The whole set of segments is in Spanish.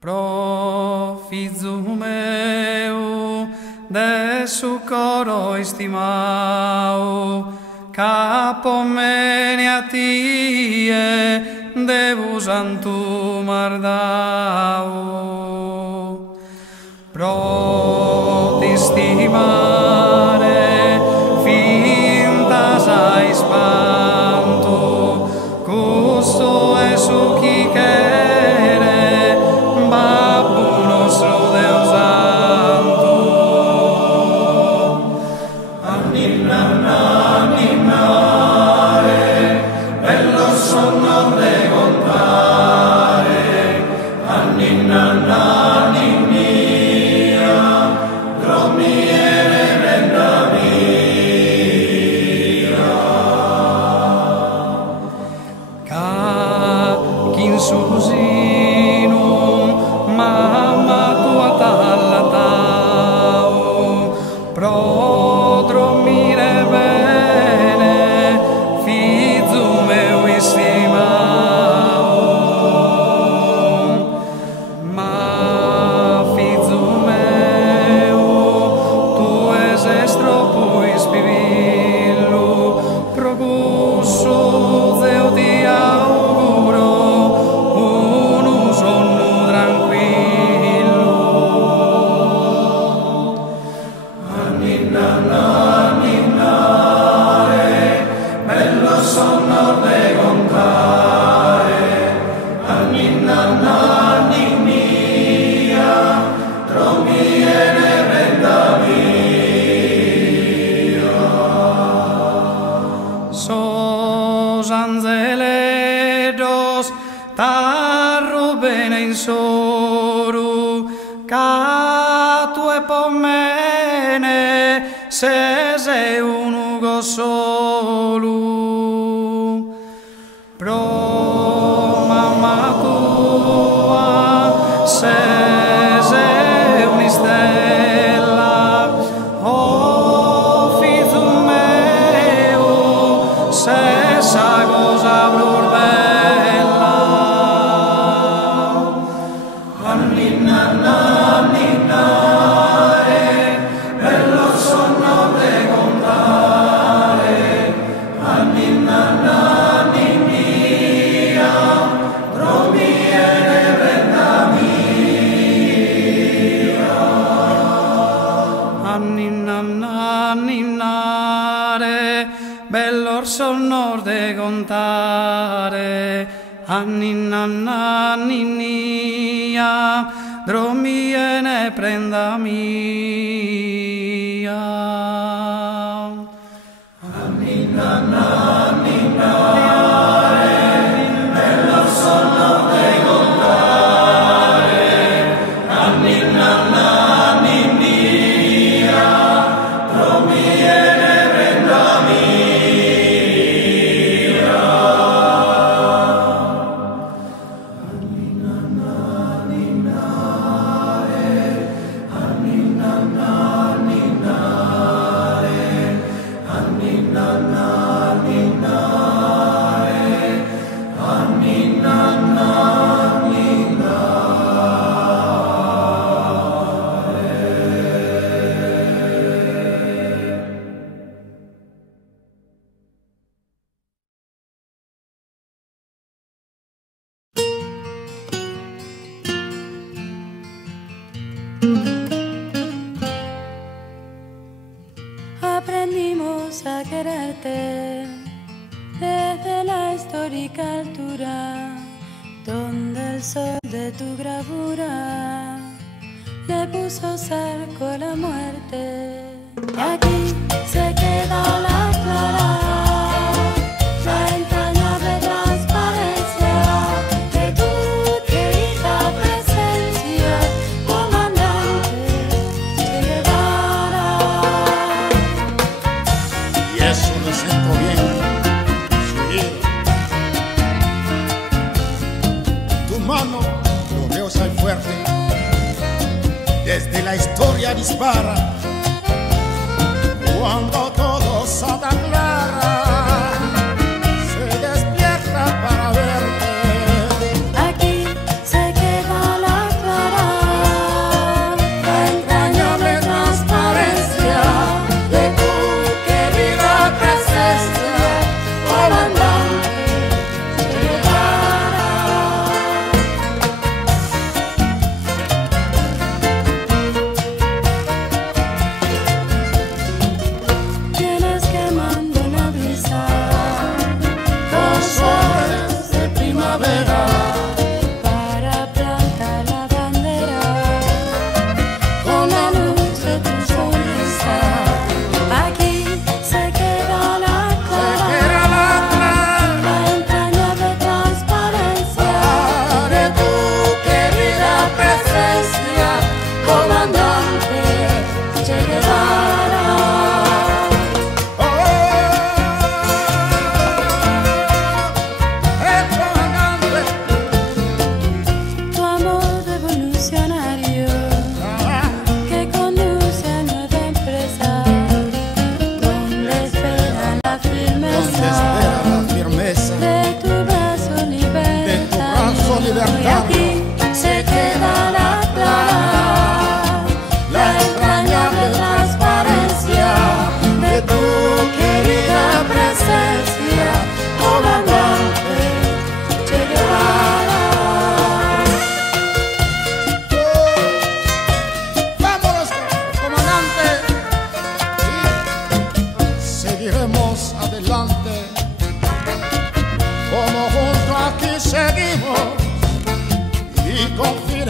Pro fizu meu, de su coro estimau, capomenia tie, debus antu mardau. Pro t'estimare, fintas a espanto, custo e su qui quere, Babbu nostro Deus santo. Anninnare, bello sonno de contare, anninnanni mia, dromiere renda mia. Ca chin susinum, mamma tua tallatau, pro dormire bene, fizu meu estimau. Ma fizu meu, tu es estropus pivillu, pro gusto Deu ti auguro, unu sonno tranquillo. Anninnare, bello sonno de contare, anninnanni mia, dromiere renda mia. Sos anzeledos tarro bene in soru, ca tu e pomene se sei un ugo solu. Pro mamma tua se sei un'istella, oh fizu meu, se sa cosa brur bella. Anninnare, bello sonno de contare, anninnanni mia, dromiere renda mia. Anninnare, bello sonno de contare, anninnanni mia, dromiene prenda mia. Anninnare, bello sonno de contare, anninnanni mia, dromiene prenda mia. Aprendimos a quererte desde la histórica altura, donde el sol de tu bravura le puso cerco a la muerte. Y aquí se queda la clara, la entrañable transparencia de tu querida presencia, comandante Che Guevara. Y eso lo siento bien, sí. Tu mano, lo veo ser fuerte, desde la historia dispara, cuando todo se aclara, se despierta para verte. Aquí se queda la clara.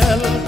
él.